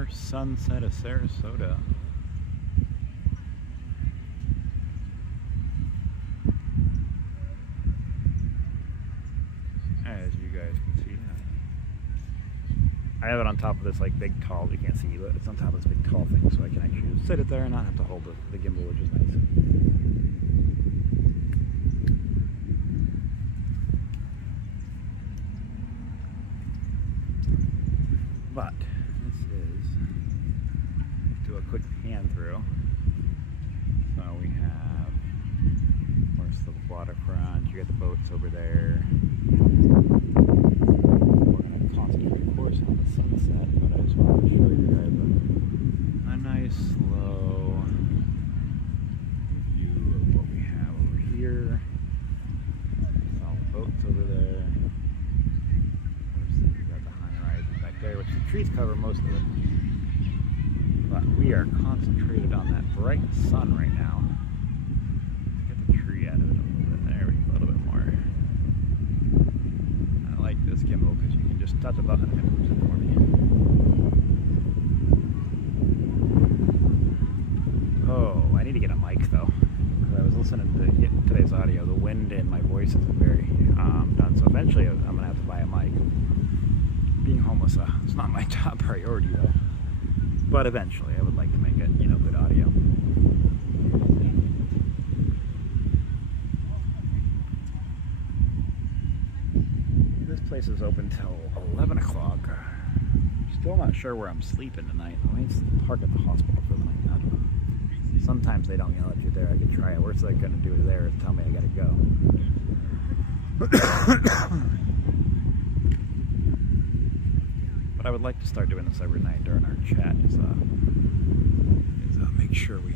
First sunset of Sarasota. As you guys can see, I have it on top of this like big tall, you can't see, but it's on top of this big tall thing, so I can actually just sit it there and not have to hold the gimbal, which is nice. But this is, do a quick pan through. So we have, of course, the waterfront, you got the boats over there. We're going to concentrate, of course, on the sunset, but I just wanted to show you guys a nice slow view of what we have over here. It's all the boats over there. There, which the trees cover most of it, but we are concentrated on that bright sun right now. Get the tree out of it a little bit. There we go, a little bit more. I like this gimbal because you can just touch a button and it moves it for me. Oh, I need to get a mic though, because I was listening to today's audio. The wind in my voice isn't very done, so eventually I'm gonna have to buy a mic. Being homeless, it's not my top priority though, but eventually I would like to make it, you know, good audio. This place is open till 11 o'clock. Still not sure where I'm sleeping tonight. I might park at the hospital for the night. I don't know. Sometimes they don't yell at you there. I could try it. Worst they're gonna do there is tell me I gotta go. But I would like to start doing this every night during our chat. Is make sure we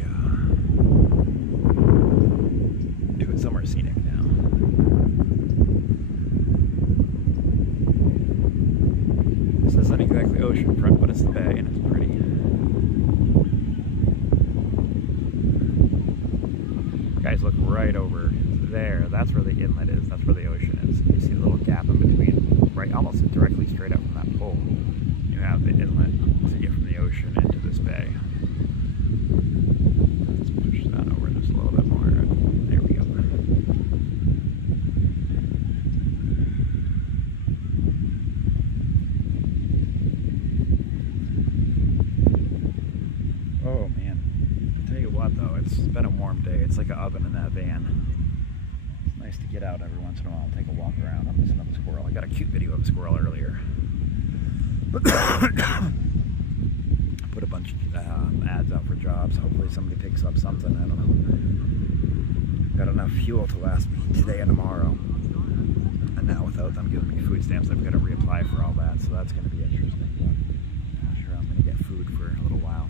do it somewhere scenic now. This isn't exactly oceanfront, but it's the bay and it's pretty. Guys, look right over there. That's where the inlet is. That's where the ocean is. You see the little gap in between, right, almost directly straight up from that pole. You have the inlet to get from the ocean into this bay. Let's push that over just a little bit more. There we go. Oh man, I'll tell you what though, it's been a warm day. It's like an oven in that van. It's nice to get out every once in a while and take a walk around. I'm missing a squirrel. I got a cute video of a squirrel earlier. Put a bunch of ads out for jobs. Hopefully somebody picks up something. I don't know. Got enough fuel to last me today and tomorrow. And now without them giving me food stamps, I've got to reapply for all that. So that's going to be interesting. But I'm sure I'm going to get food for a little while.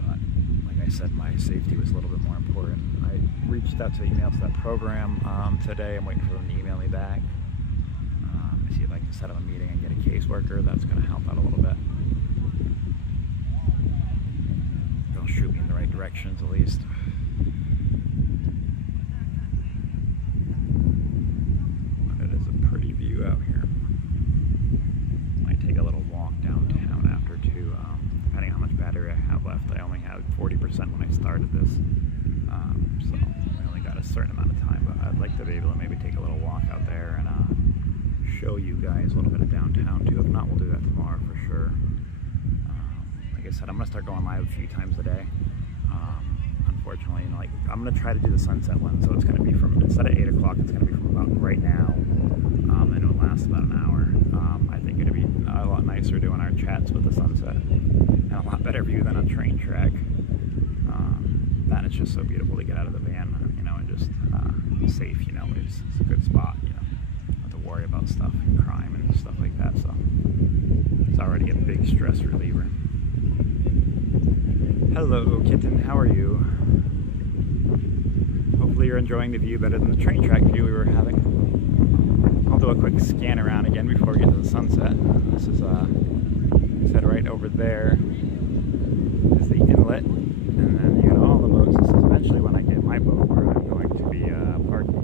But like I said, my safety was a little bit more important. I reached out to email to that program today. I'm waiting for them to email me back. See if I can set up a meeting and get a caseworker. That's going to help out a little bit. They'll shoot me in the right directions at least. But it is a pretty view out here. Might take a little walk downtown after too, depending on how much battery I have left. I only had 40% when I started this, so I only got a certain amount of time. But I'd like to be able to maybe take a little walk out there and show you guys a little bit of downtown too. If not, we'll do that tomorrow for sure. Like I said, I'm gonna start going live a few times a day. Unfortunately, like I'm gonna try to do the sunset one, so it's gonna be from, instead of 8 o'clock, it's gonna be from about right now, and it'll last about an hour. I think it'd be a lot nicer doing our chats with the sunset, and a lot better view than a train track. That it's just so beautiful to get out of the van, you know, and just safe. You know, it's a good spot. You know. Worry about stuff and crime and stuff like that, so it's already a big stress reliever. Hello kitten, how are you? Hopefully you're enjoying the view better than the train track view we were having. I'll do a quick scan around again before we get to the sunset. This is said right over there is the inlet, and then you got all the boats. This is eventually when I get my boat where I'm going to be parking.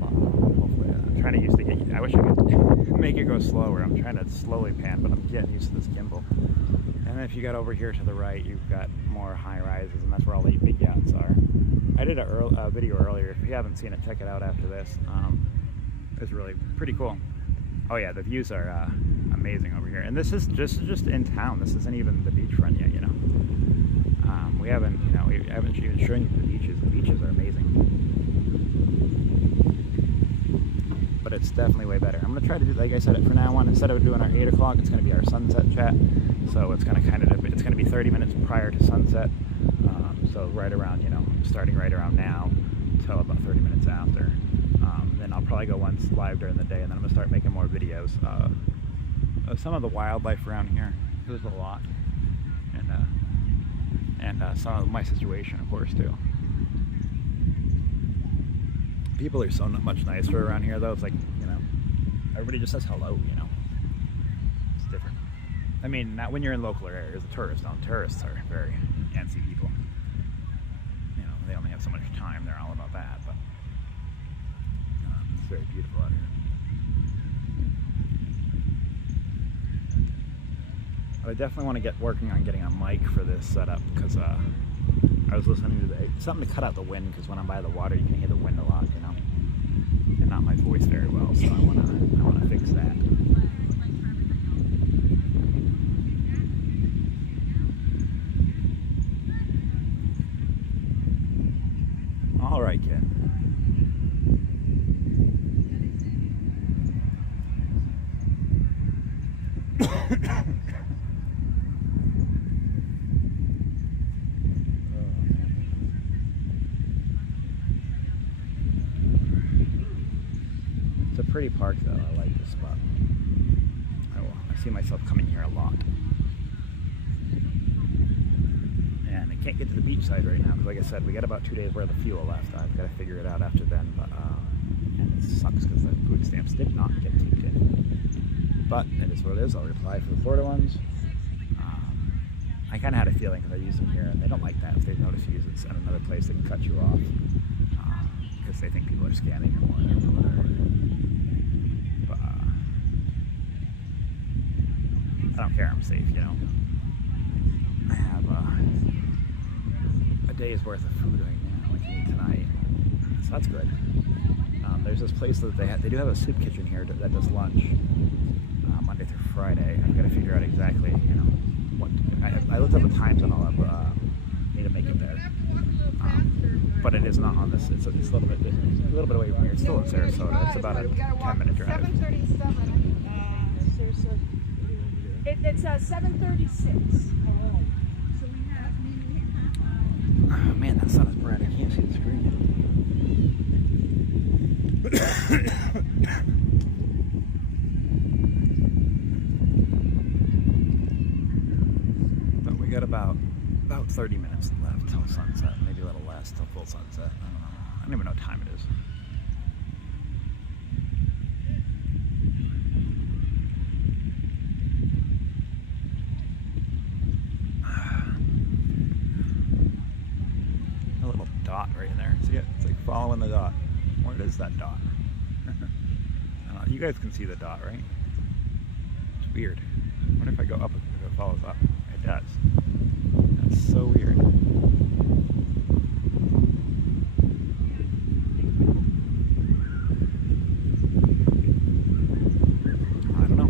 Hopefully, I'm trying trying to used to get. I wish I could make it go slower. I'm trying to slowly pan, but I'm getting used to this gimbal. And then if you got over here to the right, you've got more high rises, and that's where all the big yachts are. I did a video earlier. If you haven't seen it, check it out after this. It was really pretty cool. Oh yeah, the views are amazing over here. And this is just in town. This isn't even the beachfront yet, you know. We haven't even shown you the beaches. The beaches are amazing. But it's definitely way better. I'm gonna try to do, like I said, from now on, instead of doing our 8 o'clock, it's gonna be our sunset chat. So it's gonna it's gonna be 30 minutes prior to sunset. So right around, you know, starting right around now till about 30 minutes after. Then I'll probably go once live during the day, and then I'm gonna start making more videos of some of the wildlife around here. There's a lot, and some of my situation, of course, too. People are so much nicer around here, though. It's like, you know, everybody just says hello, you know. It's different. I mean, not when you're in local areas. The tourists don't. Tourists are very antsy people. You know, they only have so much time. They're all about that, but it's very beautiful out here. But I definitely want to get working on getting a mic for this setup, because I was listening to something to cut out the wind, because when I'm by the water you can hear the wind a lot, you know, and not my voice very well. So I want to fix that. All right, kid. It's a pretty park, though. I like this spot. I see myself coming here a lot. And I can't get to the beach side right now, because like I said, we got about 2 days worth of fuel left. I've got to figure it out after then, but and it sucks because the food stamps did not get taped in. But it is what it is. I'll reply for the Florida ones. I kind of had a feeling, because I use them here, and they don't like that. If they notice you use it at another place, they can cut you off, because they think people are scamming or whatever. But I don't care. I'm safe, you know. I have a day's worth of food right now, I can eat tonight, so that's good. There's this place that they do have a soup kitchen here that does lunch Monday through Friday. I've got to figure out exactly, you know, what I looked up the times and all that, but need to make it there. But it is not on this. It's a little bit away from here. It's still in Sarasota. It's about a 10-minute drive. 7:37. Sarasota. It's 7:36. So we have. Oh man, that sun is bright. I can't see the screen. But we got about 30 minutes left till sunset, maybe a little less till full sunset. I don't know. I don't even know what time it is. A little dot right in there. See it? It's like following the dot. Where is that dot? I don't know. You guys can see the dot, right? It's weird. I wonder if I go up, if it follows up. It does. That's so weird. I don't know.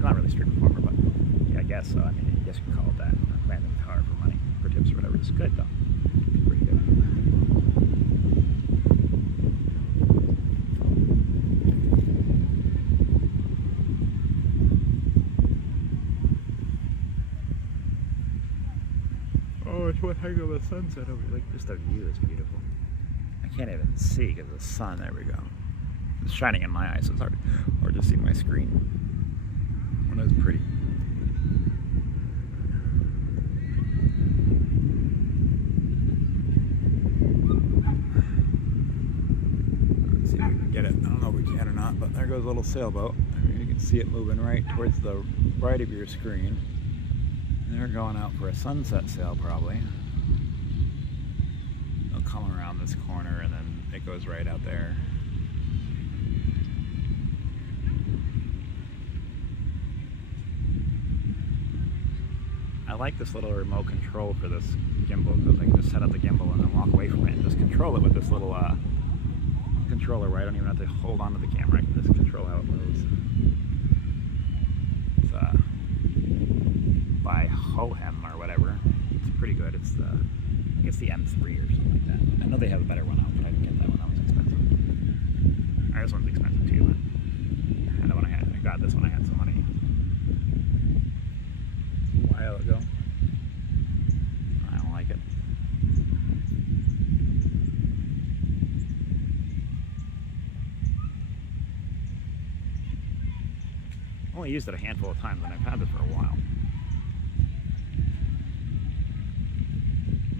Not really street performer, but yeah, I guess so. I mean, I guess you can call it that. I'm playing the guitar for money, for tips or whatever. It's good though. Pretty good. Oh, it's what hang of the sunset over here. Like, just the view is beautiful. I can't even see because of the sun. There we go. It's shining in my eyes, so it's hard to see my screen. One is pretty. Let's see if we can get it. I don't know if we can or not, but there goes a little sailboat. You can see it moving right towards the right of your screen. And they're going out for a sunset sail, probably. They'll come around this corner and then it goes right out there. I like this little remote control for this gimbal because I can just set up the gimbal and then walk away from it and just control it with this little controller where I don't even have to hold on to the camera. I can just control how it moves. It's by Hohem or whatever. It's pretty good. It's the, I think it's the M3 or something like that. I know they have a better one out, but I didn't get that one. That was expensive. This one's expensive too, but I know when I got this one, I had some money a while ago. I don't like it. I only used it a handful of times and I've had this for a while.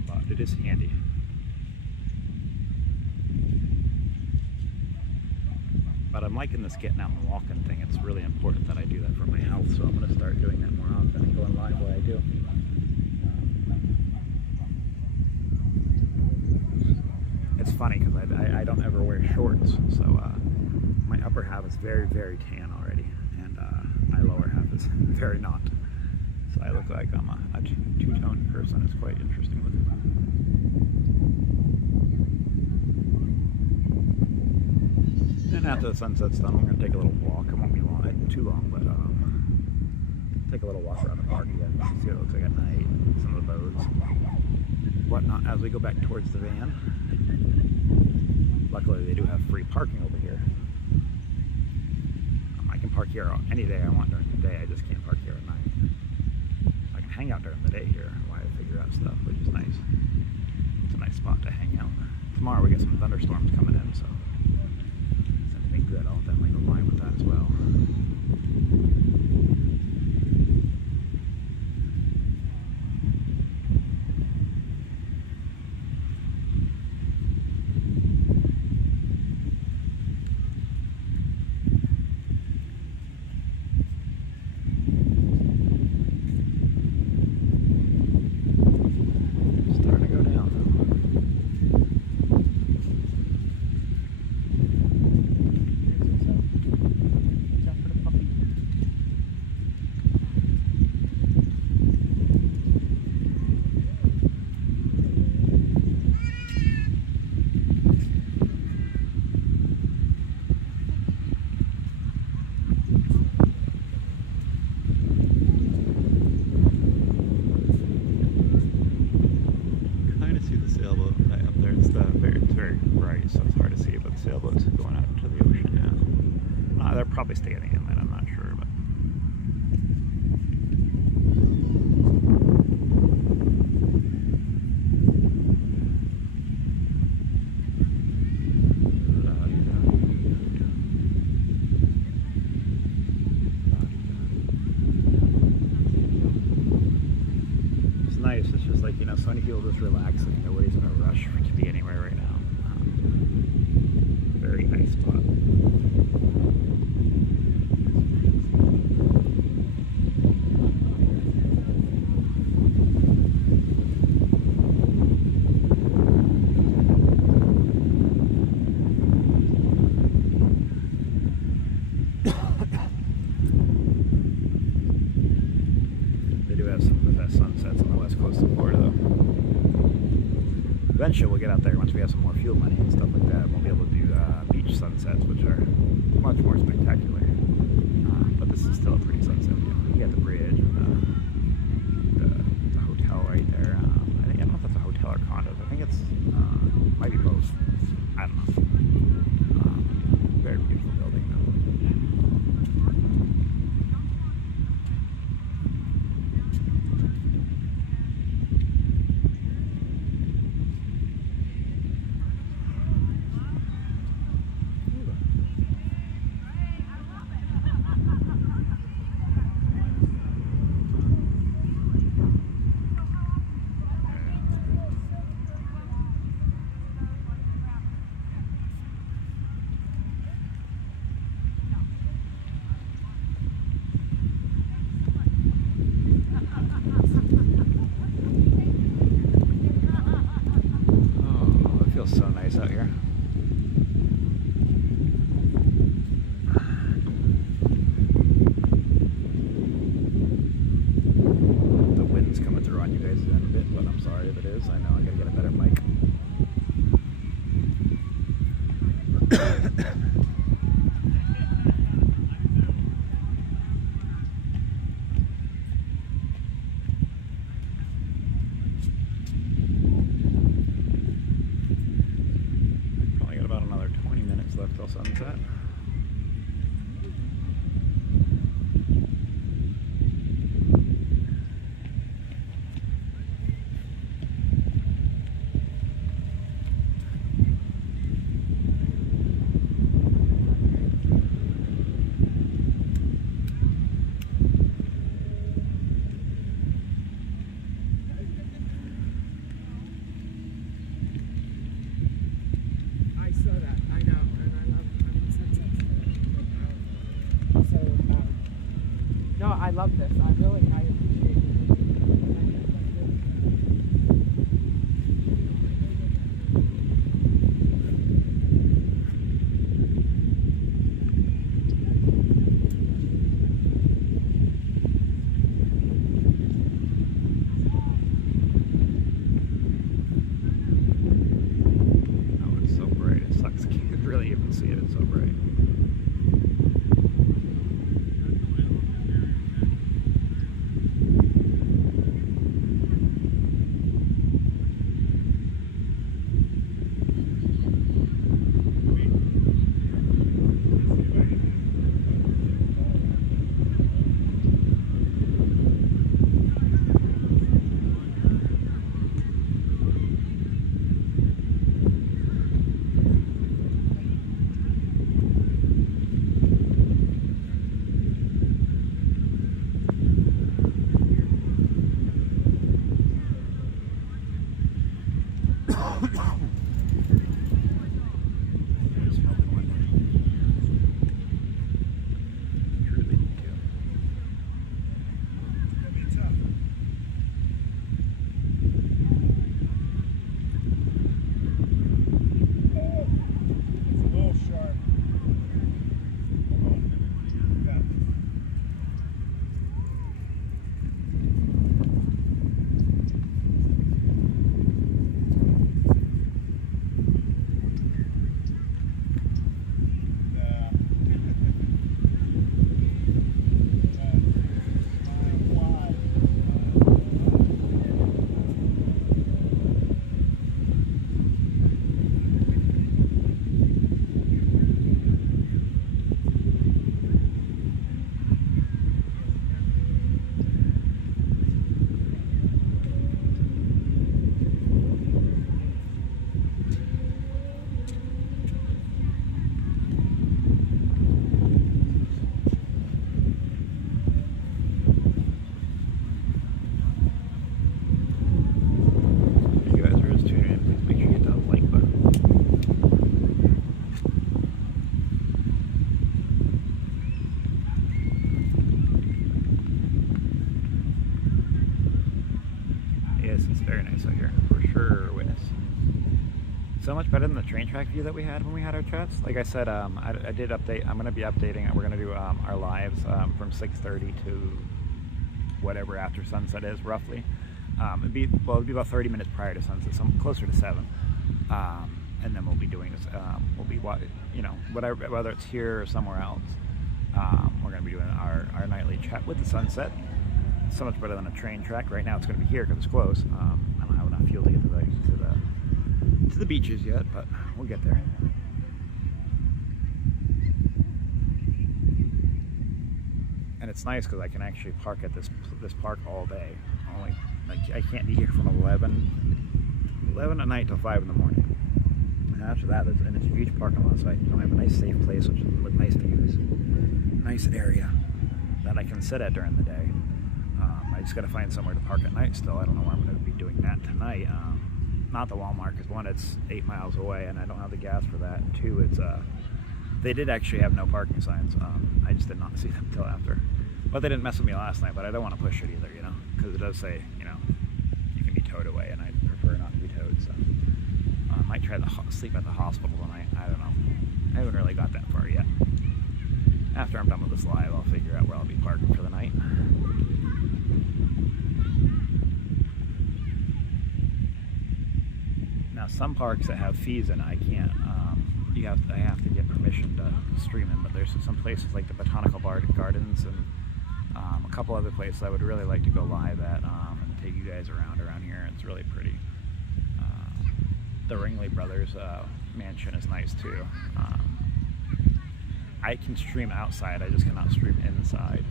But it is handy. But I'm liking this getting out and walking thing. It's really important that I do that for my health, so I'm going to start doing that more often and going live while I do. It's funny because I don't ever wear shorts, so my upper half is very, very tan already, and my lower half is very not. So I look like I'm a two-tone person. It's quite interesting looking. And after the sunset's done, we're going to take a little walk. It won't be long, too long, but take a little walk around the park again, see what it looks like at night, some of the boats, whatnot, as we go back towards the van. Luckily, they do have free parking over here. I can park here any day I want during the day, I just can't park here at night. I can hang out during the day here while I figure out stuff, which is nice. It's a nice spot to hang out. Tomorrow we get some thunderstorms coming in, so good. I'll definitely go line with that as well. Starting to go down. So it's hard to see, but the sailboat's going out into the ocean now. They're probably staying inland, I'm not sure, but it's nice. It's just like, you know, so many people just relaxing. Nobody's in a rush to be anywhere right now. Very nice spot. They do have some of the best sunsets on the west coast of Florida, though. Eventually we'll get out there once we have some more fuel money and stuff like that. We'll be able to do beach sunsets, which are much more spectacular. But this is still a pretty sunset view. You got the bridge and the hotel right there. I don't know if that's a hotel or condos. I think it's might be both. I don't know. Very beautiful building though. I love this. I appreciate it. Oh, it's so bright. It sucks. You could really even see it. It's so bright. So much better than the train track view that we had when we had our chats. Like I said, I did update. I'm going to be updating. We're going to do our lives from 6:30 to whatever after sunset is, roughly. It'd be about 30 minutes prior to sunset, closer to 7. And then we'll be doing this. We'll be, whatever, whether it's here or somewhere else. We're going to be doing our nightly chat with the sunset. So much better than a train track. Right now, it's going to be here because it's close. I don't have enough fuel to get to the beaches yet, but we'll get there. And it's nice because I can actually park at this park all day. Only I can't be here from 11 at night till 5 in the morning. And after that, and it's a huge parking lot, so I have a nice safe place with nice views, nice area that I can sit at during the day. I just got to find somewhere to park at night still. I don't know where I'm going to be doing that tonight. Not the Walmart, because one, it's 8 miles away and I don't have the gas for that, and two, it's they did actually have no parking signs. I just did not see them until after. But they didn't mess with me last night, but I don't want to push it either, because it does say, you can be towed away, and I prefer not to be towed, so I might try to sleep at the hospital tonight. I don't know. I haven't really got that far yet. After I'm done with this live, I'll figure out where I'll be parking for the night. Now, some parks that have fees in, I can't. I have to get permission to stream them. But there's some places like the Botanical Gardens and a couple other places I would really like to go live at and take you guys around here. It's really pretty. The Ringley Brothers mansion is nice too. I can stream outside. I just cannot stream inside.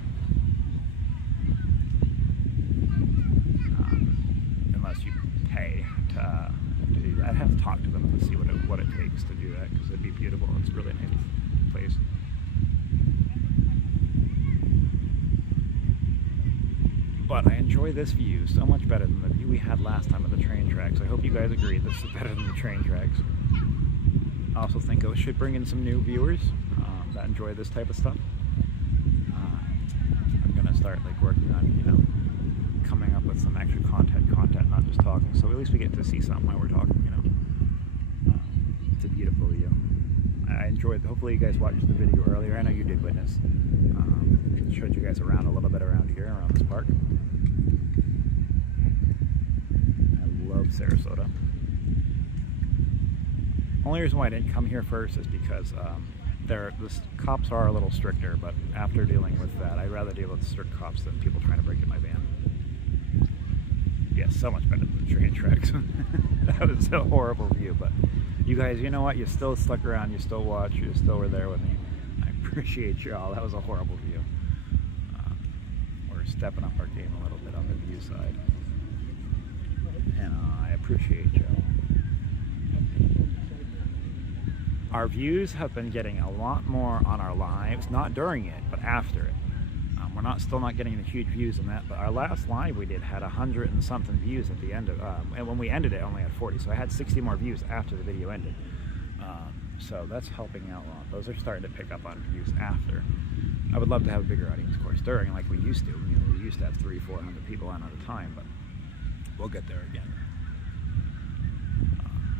Unless you pay to do that. I'd have to talk to them to see what it takes to do that, because it'd be beautiful. It's a really nice place. But I enjoy this view so much better than the view we had last time of the train tracks. I hope you guys agree this is better than the train tracks. I also think it should bring in some new viewers that enjoy this type of stuff. I'm going to start like working on, you know, coming up with some extra content, not just talking. So at least we get to see something while we're talking, you know. It's a beautiful view. I enjoyed. Hopefully you guys watched the video earlier. I know you did witness. Showed you guys around a little bit around here, around this park. I love Sarasota. Only reason why I didn't come here first is because the cops are a little stricter, but after dealing with that, I'd rather deal with strict cops than people trying to break in my van. Yeah, so much better than the train tracks. That was a horrible view, but you guys, you know what? You still stuck around, you still watched, you still were there with me. I appreciate y'all. That was a horrible view. We're stepping up our game a little bit on the view side. And I appreciate y'all. Our views have been getting a lot more on our lives, not during it, but after it. We're still not getting the huge views on that, but our last live we did had 100 and something views at the end of, and when we ended it, only had 40. So I had 60 more views after the video ended. So that's helping out a lot. Those are starting to pick up on views after. I would love to have a bigger audience, of course, during, like we used to. You know, we used to have 300-400 people on at a time, but we'll get there again.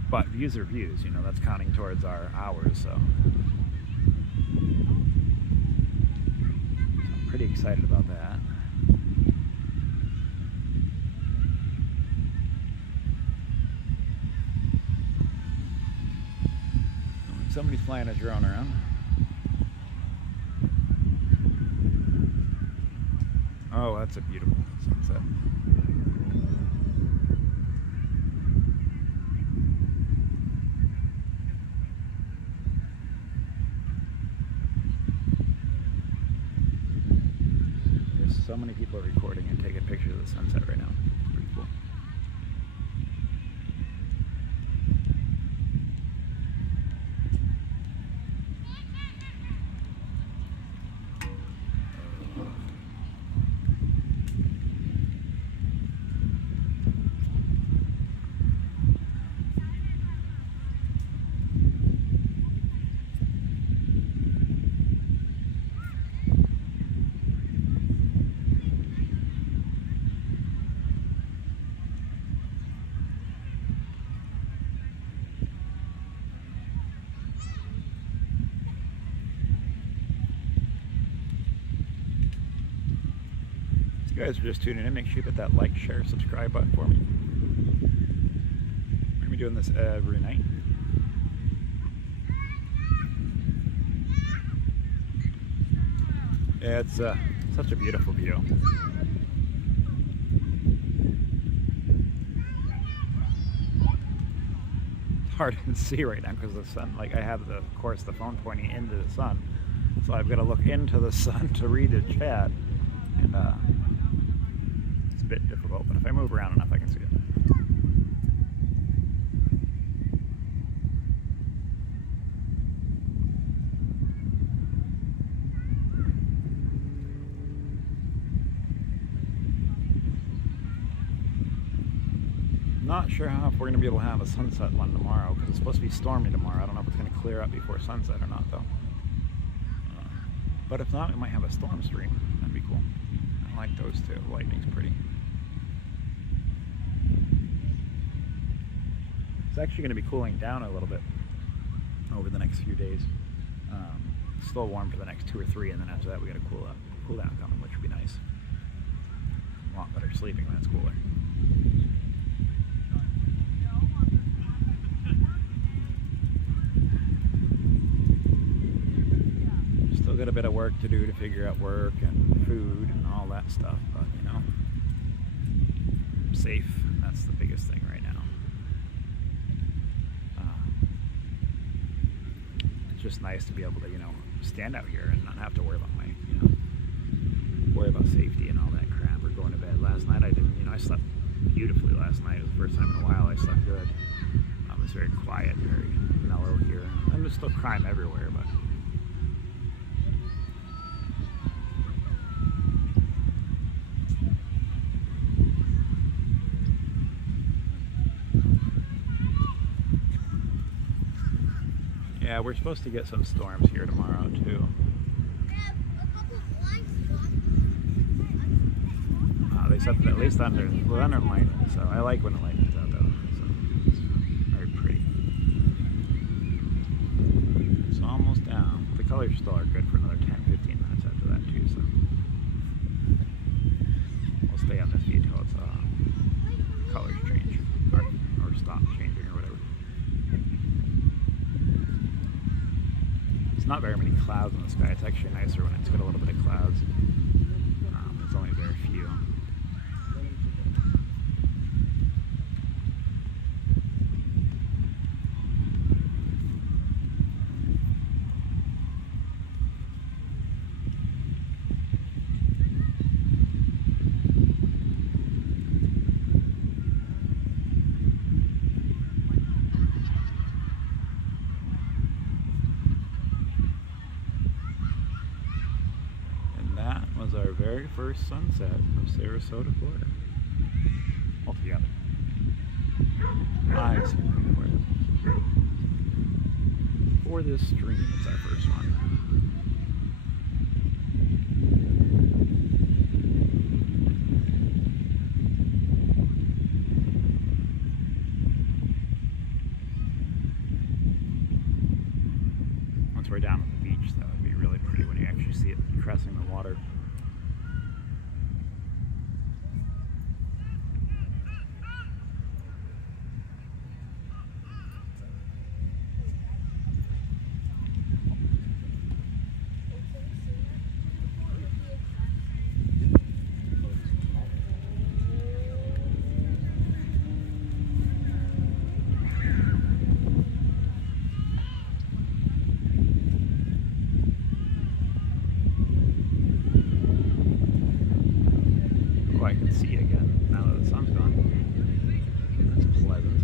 But views are views, you know, that's counting towards our hours, so. I'm pretty excited about that. Somebody's flying a drone around. Oh, that's a beautiful sunset. So many people are recording and taking pictures of the sunset right now. It's pretty cool. If you guys are just tuning in, make sure you hit that like, share, subscribe button for me. We're going to be doing this every night. Yeah, it's such a beautiful view. It's hard to see right now because the sun, like I have the, of course, the phone pointing into the sun. So I've got to look into the sun to read the chat. And it's a bit difficult, but if I move around enough, I can see it. Not sure if we're going to be able to have a sunset one tomorrow because it's supposed to be stormy tomorrow. I don't know if it's going to clear up before sunset or not, though. But if not, we might have a storm stream. That'd be cool. I like those too. Lightning's pretty. It's actually going to be cooling down a little bit over the next few days. Still warm for the next 2 or 3, and then after that we got a cool down coming, which would be nice. A lot better sleeping when it's cooler. Still got a bit of work to do to figure out work and food and all that stuff, but you know, I'm safe. That's the biggest thing right now. It's just nice to be able to, you know, stand out here and not have to worry about my, you know, worry about safety and all that crap or going to bed. Last night I didn't, you know, I slept beautifully last night. It was the first time in a while I slept good. It was very quiet, very mellow here. And there's still crime everywhere, but yeah, we're supposed to get some storms here tomorrow too. except at least under lightning. So I like when it lightens out though. So it's very pretty. It's almost down. The colors still are good for another 10-15 minutes after that too. So we'll stay on this view till it's colors change or stop changing or whatever. There's not very many clouds in the sky. It's actually nicer when it's got a little bit of clouds. There's only very few. Was our very first sunset of Sarasota, Florida. Altogether. I've seen it everywhere. For this stream, it's our first one. Once we're down at the beach, that would be really pretty when you actually see it caressing the water. I can see again now that the sun's gone. That's pleasant.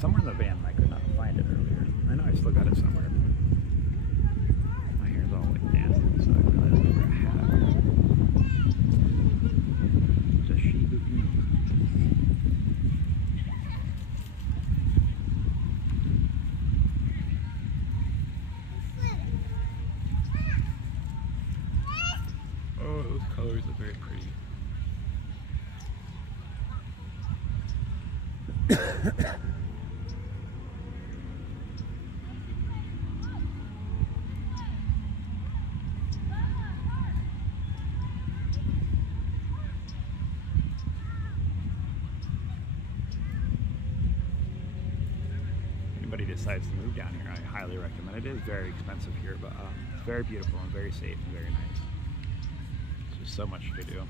Somewhere in the van, I could not find it earlier. I know I still got it somewhere. My hair's all like dancing, so I realized I never had it. It's a Shiba Inu. Oh, those colors are very pretty. Anybody decides to move down here, I highly recommend it. It is very expensive here, but it's very beautiful and very safe and very nice. There's just so much to do.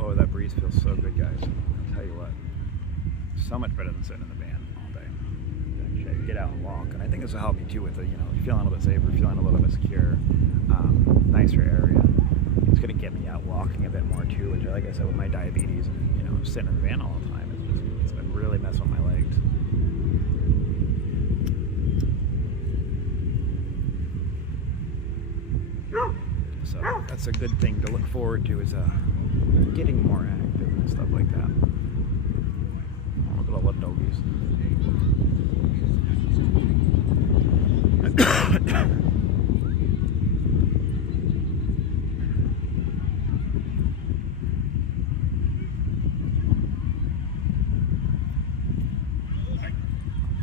Oh, that breeze feels so good, guys. I'll tell you what. So much better than sitting in the van all day. Actually, get out and walk. And I think this will help you too with the, feeling a little bit safer, feeling a little bit secure, nicer area. It's going to get me out walking a bit more too, which, like I said, with my diabetes and, sitting in the van all the time, it's just It's been really messing with my legs. So that's a good thing to look forward to, is getting more active and stuff like that. Oh, look at all the doggies.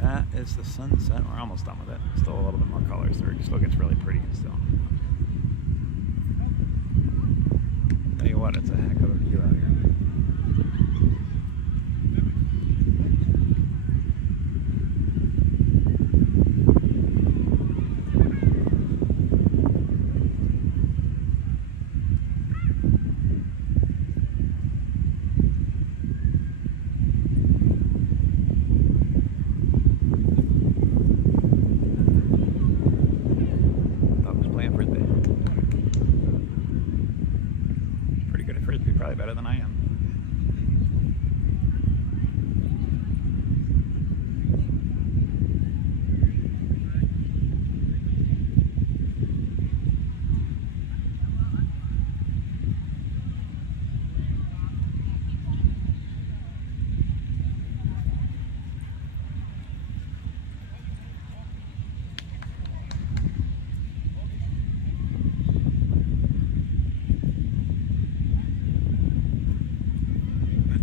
That is the sunset. We're almost done with it. Still a little bit more colors there. It still gets really pretty still. Tell you what, it's a heck of a view out here. Probably better than I am.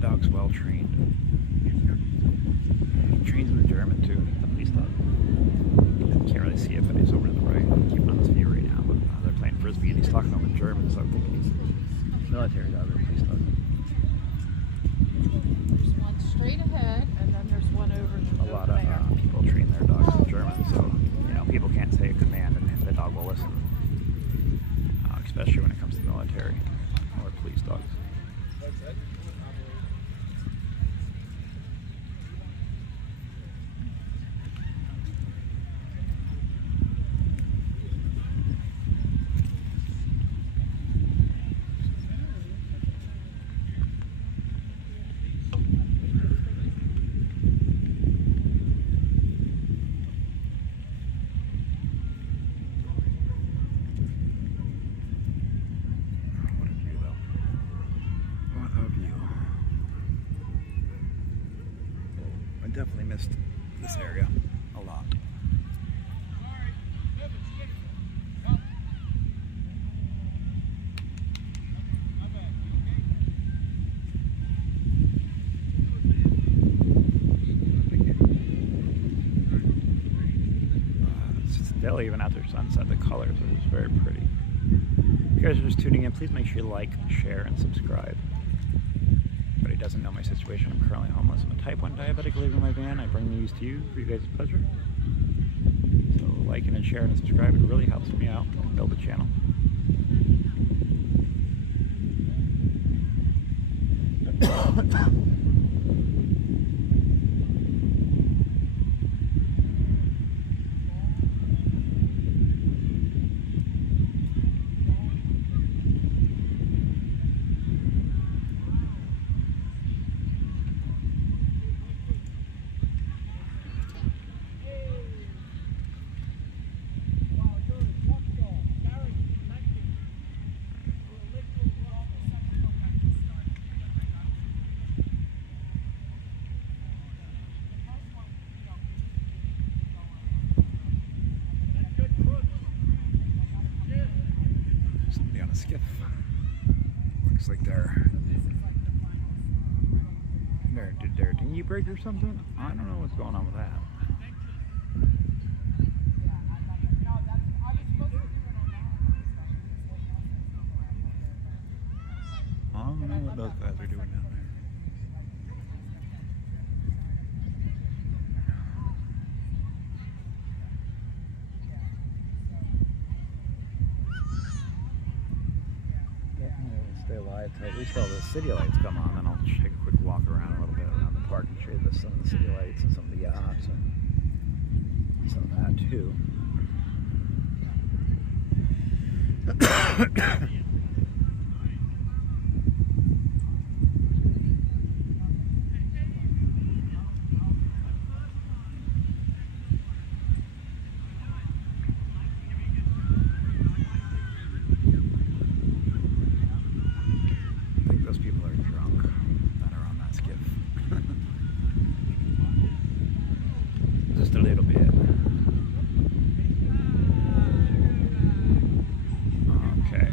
Dog's well trained. He trains in the German too, the police dog. Can't really see it, but he's over to the right. I'm keeping on this view right now, but they're playing frisbee and he's talking to them in German, so I'm thinking he's military dog or police dog. There's one straight ahead, and then there's one over. A lot of people train their dogs in German, so you know people can't say a command and the dog will listen. Especially when it comes to military or police dogs. Definitely missed this area a lot. Still, even after sunset, the colors are just very pretty. If you guys are just tuning in, please make sure you like, share, and subscribe. He doesn't know my situation. I'm currently homeless. I'm a type 1 diabetic living in my van. I bring these to you for you guys' pleasure. So liking and sharing and subscribe, it really helps me out and build the channel. Skiff. Looks like they're dinghy bridge or something. I don't know what's going on with that. I don't know what those guys are doing down there. Stay alive tight. At least all the city lights come on, then I'll take a quick walk around a little bit around the park and show you some of the city lights and some of the yachts and some of that too. those people are drunk that are on that skiff. Just a little bit. Okay.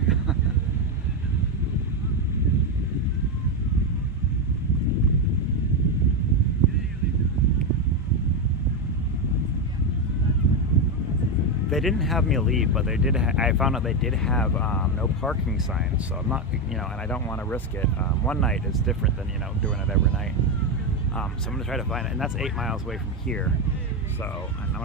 They didn't have me leave, but they did. I found out they did have no parking signs, so I'm not, and I don't want to risk it. One night is different than doing it every night. So I'm gonna try to find it, and that's 8 miles away from here. So, and I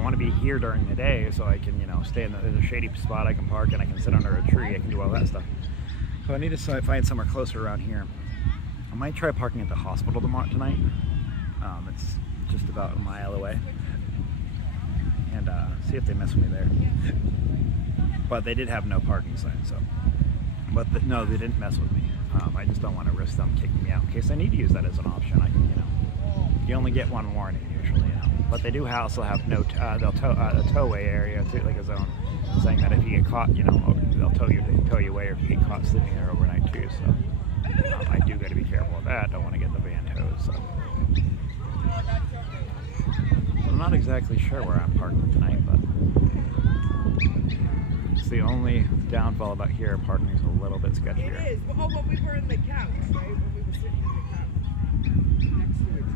want to be here during the day, so I can stay in there's a shady spot I can park, and I can sit under a tree. I can do all that stuff. So I need to find somewhere closer around here. I might try parking at the hospital tonight. It's just about a mile away. And see if they mess with me there. But they did have no parking sign, so. But no, they didn't mess with me. I just don't want to risk them kicking me out in case I need to use that as an option. I can, you only get one warning usually, But they do also have no, they'll tow a towaway area too, like a zone, saying that if you get caught, they'll tow you away, or if you get caught sleeping there overnight too. So I do got to be careful of that. Don't want to get the van towed. So. I'm not exactly sure where I'm parking tonight, but it's the only downfall about here. Parking is a little bit sketchier. It is. Well, we were in the couch, right? When we were sitting in the couch next to each other.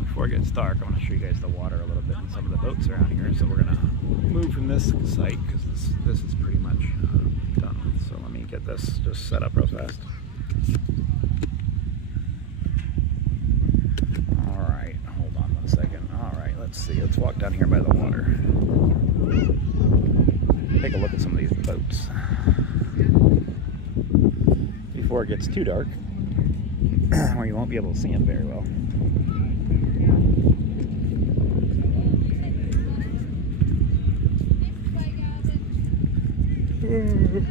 Before it gets dark, I want to show you guys the water a little bit and some of the boats around here. So we're going to move from this site because this is pretty much done with. So let me get this just set up real fast. Alright, hold on 1 second. Alright, let's see. Let's walk down here by the water. Take a look at some of these boats before it gets too dark, where you won't be able to see them very well. And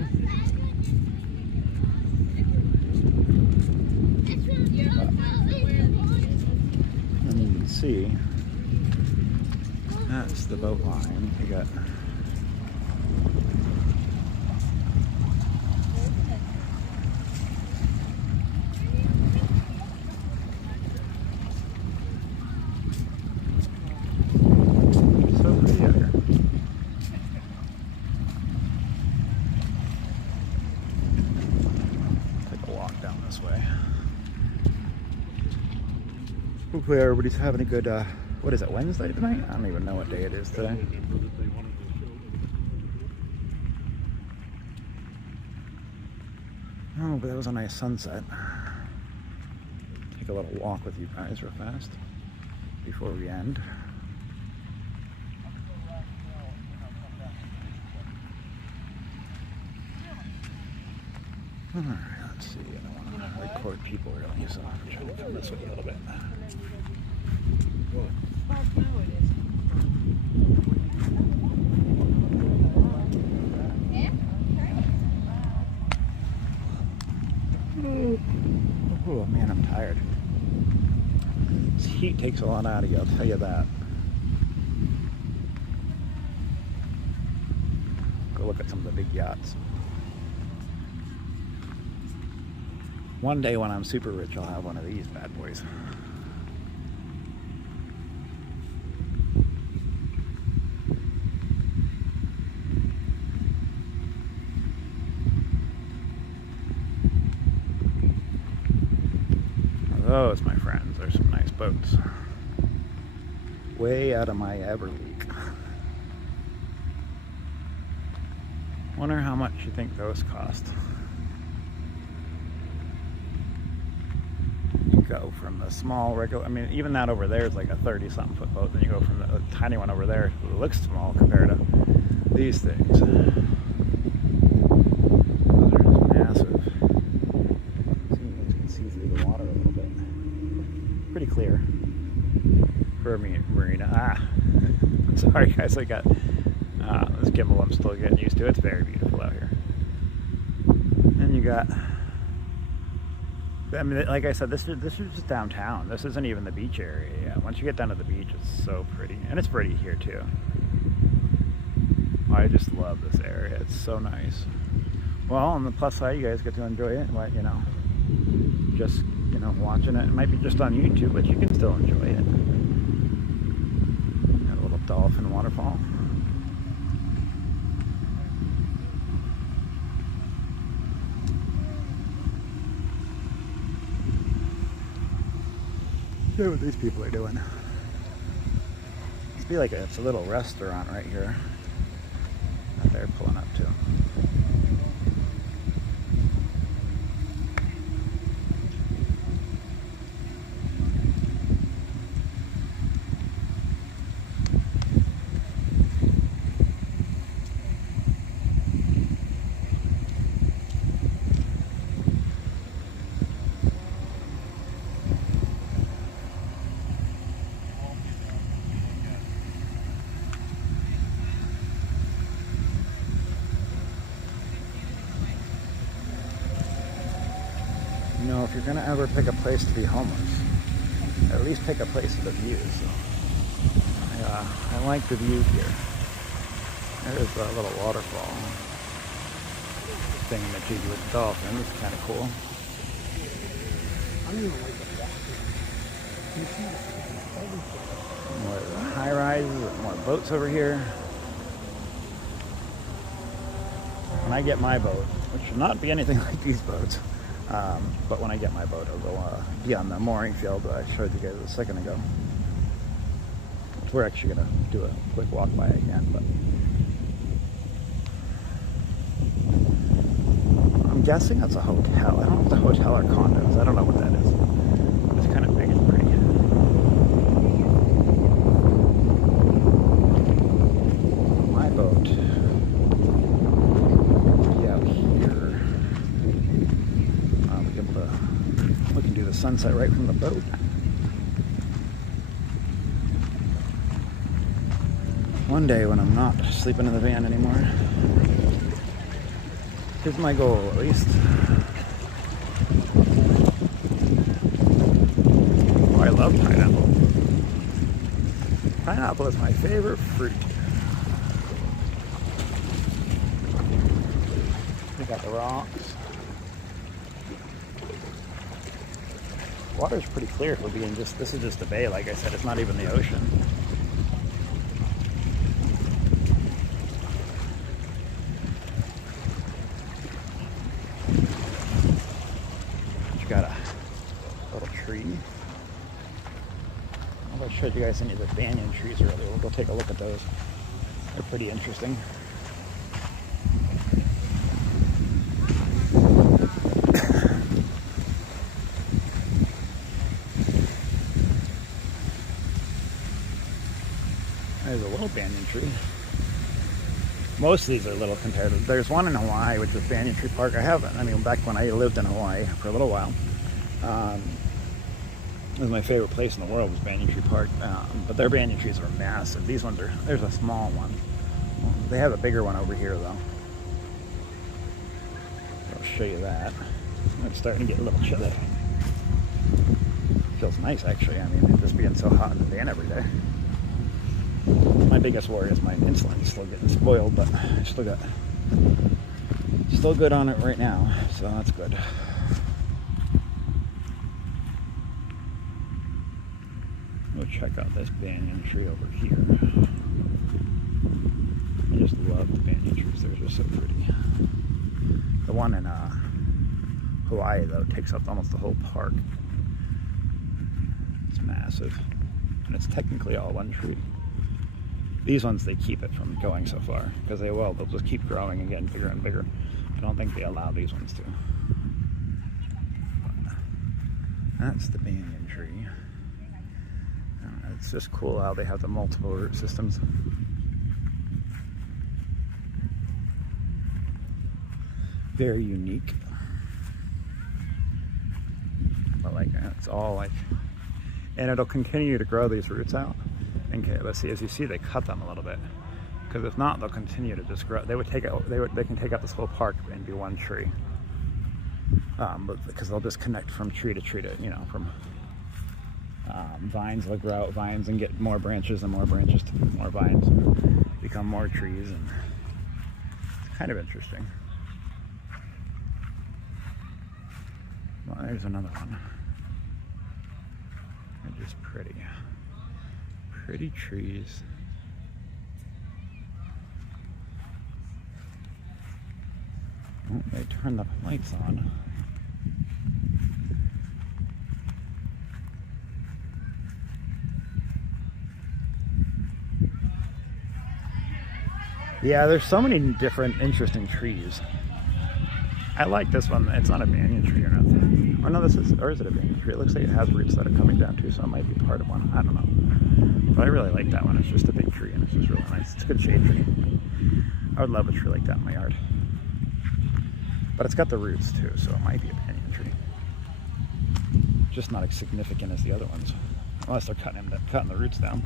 you can see that's the boat line. You got so pretty out here. This way. Hopefully everybody's having a good, what is it, Wednesday tonight? I don't even know what day it is today. Oh, but that was a nice sunset. Take a little walk with you guys real fast before we end. Alright, let's see. I don't want to record people really, so I'm trying to film this with you a little bit. Oh man, I'm tired. This heat takes a lot out of you, I'll tell you that. Go look at some of the big yachts. One day when I'm super rich, I'll have one of these bad boys. Those, my friends, are some nice boats. Way out of my ever league. Wonder how much you think those cost. Go from the small regular, I mean, even that over there is like a 30-something foot boat. Then you go from the tiny one over there, it looks small compared to these things. Those are massive. clear for a marina. I'm sorry guys, I got this gimbal I'm still getting used to. It's very beautiful out here. And you got, I mean, like I said, this is just downtown. This isn't even the beach area yet. Once you get down to the beach, it's so pretty. And it's pretty here too. I just love this area. It's so nice. Well, on the plus side, you guys get to enjoy it. But, you know, just, you know, watching it. It might be just on YouTube, but you can still enjoy it. Got a little dolphin waterfall. See what these people are doing. It's be like it's a little restaurant right here that they're pulling up to. You know, if you're gonna ever pick a place to be homeless, at least pick a place with a view. So, I like the view here. There's a little waterfall thing that you do with the dolphin. It's kind of cool. More high rises, more boats over here. When I get my boat, which should not be anything like these boats. But when I get my boat, I'll go be on the mooring field that I showed you guys a second ago. Which we're actually going to do a quick walk by again. But I'm guessing that's a hotel. I don't know if it's a hotel or condos. I don't know what that is. It's kind of big and pretty. My boat. We can do the sunset right from the boat. One day when I'm not sleeping in the van anymore. Here's my goal, at least. Oh, I love pineapple. Pineapple is my favorite fruit. We got the rocks. Water's pretty clear for being just, this is just a bay, like I said, it's not even the ocean. You got a little tree. I showed you guys any of the banyan trees earlier. We'll go take a look at those. They're pretty interesting. There's a little banyan tree. Most of these are little compared to. There's one in Hawaii, which is Banyan Tree Park. I mean, back when I lived in Hawaii for a little while, it was my favorite place in the world was Banyan Tree Park. But their banyan trees are massive. These ones are. There's a small one. They have a bigger one over here, though. I'll show you that. It's starting to get a little chilly. Feels nice, actually. I mean, just being so hot in the van every day. My biggest worry is my insulin is still getting spoiled, but I still good on it right now, so that's good. We'll check out this banyan tree over here. I just love the banyan trees, they're just so pretty. The one in Hawaii, though, takes up almost the whole park. It's massive, and it's technically all one tree. These ones, they keep it from going so far, because they'll just keep growing and getting bigger and bigger. I don't think they allow these ones to. But that's the banyan tree. It's just cool how they have the multiple root systems. Very unique. But like, it's all like, and it'll continue to grow these roots out. Okay, let's see, as you see, they cut them a little bit, because if not, they'll continue to just grow. They can take out this whole park and be one tree, but because they'll disconnect from tree to, you know, from vines. They'll grow out vines and get more branches and more branches to more vines and become more trees, and it's kind of interesting. Well, there's another one. They're just pretty trees. Oh, they turned the lights on. Yeah, there's so many different interesting trees. I like this one. It's not a banyan tree or nothing. Or no, is it a banyan tree? It looks like it has roots that are coming down too, so it might be part of one. I don't know. But I really like that one. It's just a big tree and it's just really nice. It's a good shade tree. I would love a tree like that in my yard. But it's got the roots too, so it might be a banyan tree. Just not as significant as the other ones. Unless they're cutting the roots down.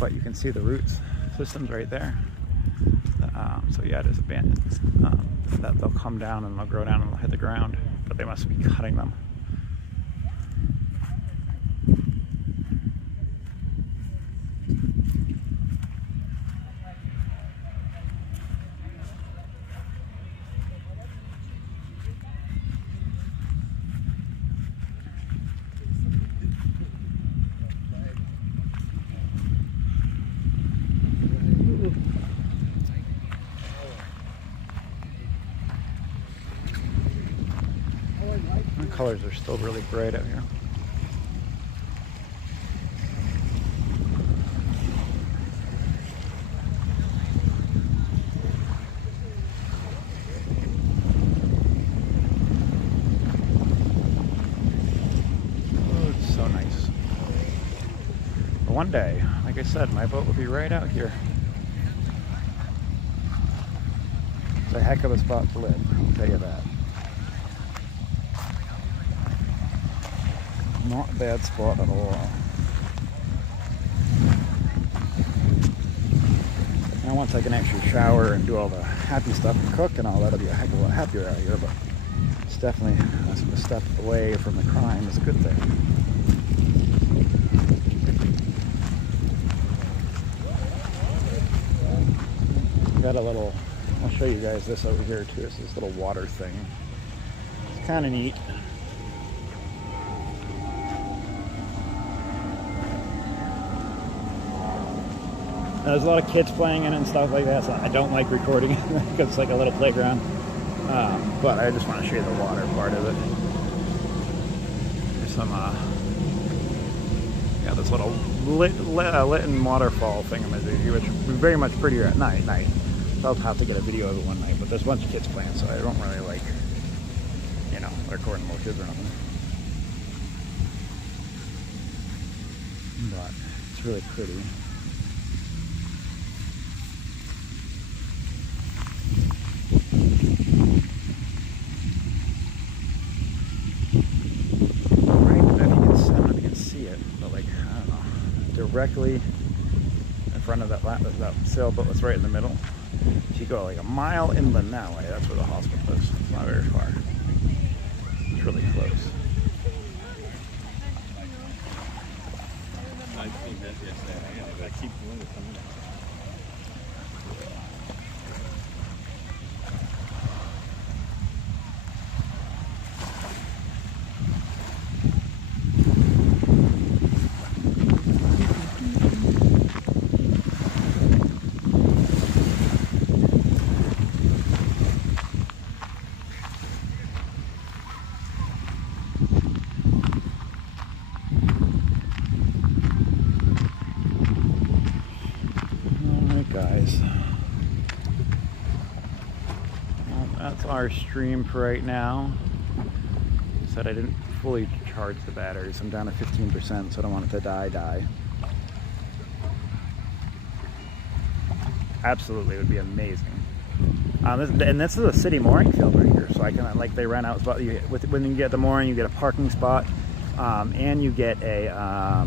But you can see the roots systems right there. So yeah, it is a banyan. That they'll come down and they'll grow down and they'll hit the ground, but they must be cutting them. The colors are still really bright out here. Oh, it's so nice. But one day, like I said, my boat will be right out here. It's a heck of a spot to live, I'll tell you that. Not a bad spot at all. And once I can actually shower and do all the happy stuff and cook and all that, I'll be a heck of a lot happier out here, but it's definitely a step away from the crime. It's a good thing. Got a little, I'll show you guys this over here too. It's this little water thing. It's kind of neat. There's a lot of kids playing in it and stuff like that, so I don't like recording it because it's like a little playground. But I just want to show you the water part of it. There's some, yeah, this little lit and waterfall thing which would be very much prettier at night. So I'll have to get a video of it one night, but there's a bunch of kids playing, so I don't really like, you know, recording little kids or nothing. But it's really pretty. Directly in front of that sailboat that's right in the middle. If you go like a mile inland that way, that's where the hospital is. It's not very far. It's really close. I think that's yesterday. I keep doing it. Guys, well, that's our stream for right now. Said I didn't fully charge the batteries. I'm down to 15%, so I don't want it to die. Absolutely, it would be amazing. And this is a city mooring field right here, so I can, like, they ran out. When you get the mooring, you get a parking spot, and you get a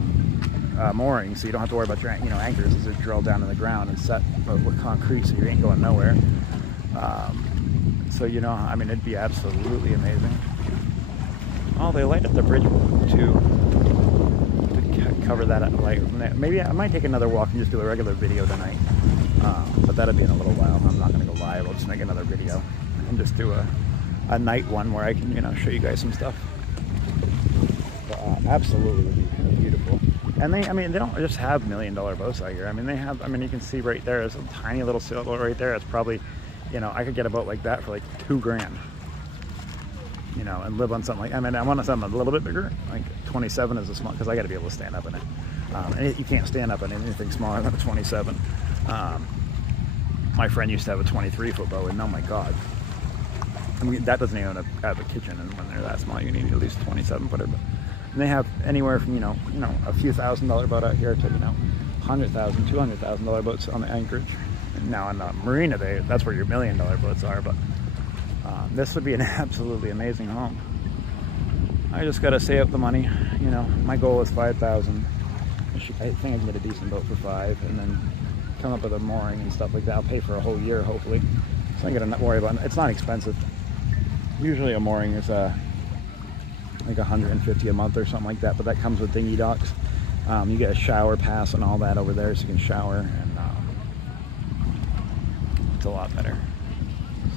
mooring, so you don't have to worry about your anchors as they're drilled down in the ground and set with concrete, so you ain't going nowhere. So I mean, it'd be absolutely amazing. Oh, they light up the bridge too to cover that up. Like, maybe I might take another walk and just do a regular video tonight, but that'll be in a little while. I'm not going to go live. I'll just make another video and just do a night one where I can show you guys some stuff. But, absolutely would be beautiful. And they don't just have $1 million boats out here. I mean, they have, you can see right there, there's a tiny little sailboat right there. It's probably, I could get a boat like that for like $2,000, and live on something like, I want something a little bit bigger, like 27 is a small, because I got to be able to stand up in it. And you can't stand up in anything smaller than a 27. My friend used to have a 23-foot boat, and oh my God. I mean, that doesn't even have a kitchen, and when they're that small, you need at least 27-footer. And they have anywhere from, a few $1,000 boat out here to, $100,000, $200,000 boats on the anchorage. And now on the marina, that's where your $1 million boats are. But this would be an absolutely amazing home. I just got to save up the money. My goal is $5,000. I think I can get a decent boat for $5,000, and then come up with a mooring and stuff like that. I'll pay for a whole year, hopefully. So I got to worry about it. It's not expensive. Usually a mooring is like $150 a month or something like that, but that comes with dinghy docks. You get a shower pass and all that over there, so you can shower, and it's a lot better.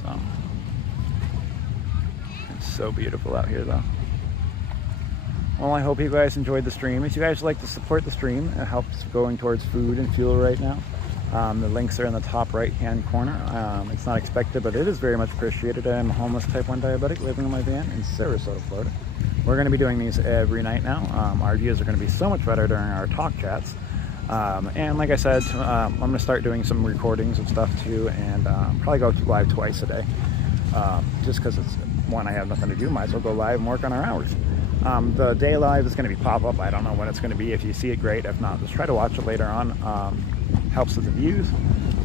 So it's so beautiful out here, though. Well, I hope you guys enjoyed the stream. If you guys would like to support the stream, it helps going towards food and fuel right now. The links are in the top right-hand corner. It's not expected, but it is very much appreciated. I am a homeless type 1 diabetic living in my van in Sarasota, Florida. We're going to be doing these every night now. Our views are going to be so much better during our talk chats. And like I said, I'm going to start doing some recordings of stuff too, and probably go live twice a day. Just because it's one, I have nothing to do, might as well go live and work on our hours. The day live is going to be pop-up. I don't know when it's going to be. If you see it, great. If not, just try to watch it later on. Helps with the views.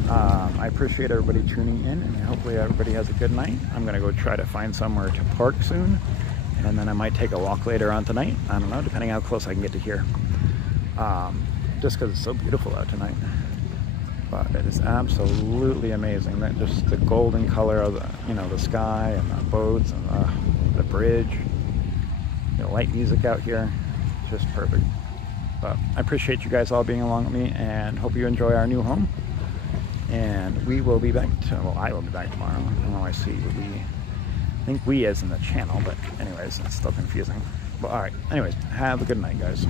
I appreciate everybody tuning in, and hopefully everybody has a good night. I'm going to go try to find somewhere to park soon, and then I might take a walk later on tonight. I don't know, depending how close I can get to here. Just because it's so beautiful out tonight. But it is absolutely amazing. That just the golden color of the sky and the boats and the bridge. Light music out here, just perfect. But I appreciate you guys all being along with me, and hope you enjoy our new home. And we will be back I will be back tomorrow. I don't know why I see we. I think we as in the channel, but anyways, it's still confusing. But alright, anyways, have a good night, guys.